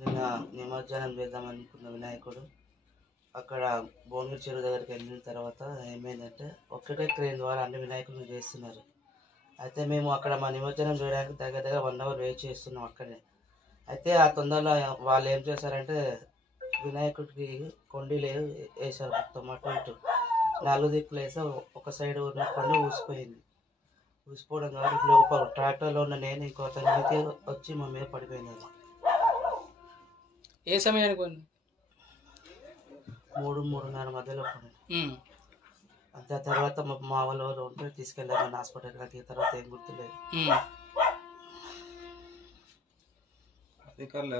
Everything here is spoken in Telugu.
నిన్న నిమజ్జనం చేద్దామనుకున్న వినాయకుడు అక్కడ భువనగిరి చెరువు దగ్గరికి వెళ్ళిన తర్వాత ఏమైందంటే ఒక్కటే క్రేన్ ద్వారా అన్ని వినాయకులను చేస్తున్నారు. అయితే మేము అక్కడ మా నిమజ్జనం చేయడానికి దగ్గర 1 అవర్ వెయిట్ చేస్తున్నాం అక్కడే. అయితే ఆ తొందరలో వాళ్ళు ఏం చేశారంటే వినాయకుడికి కొండీలు వేసారు, మొత్తం అటు ఇటు 4 దిక్కులు వేసి ఒక సైడ్ ఉన్న కొండ ఊసిపోయింది. ఊసిపోవడం ద్వారా ఇప్పుడు ఒక ట్రాక్టర్లో ఉన్న నేను ఇంకో అతనికి వచ్చి మా మీద పడిపోయింది. అది ఏ సమయానికి 3-3:30 మధ్యలో పడింది. అంతే తర్వాత మా వాళ్ళు ఉంటే తీసుకెళ్ళామని హాస్పిటల్కి. నాకు తర్వాత ఏం గుర్తులేదు. అధికారులు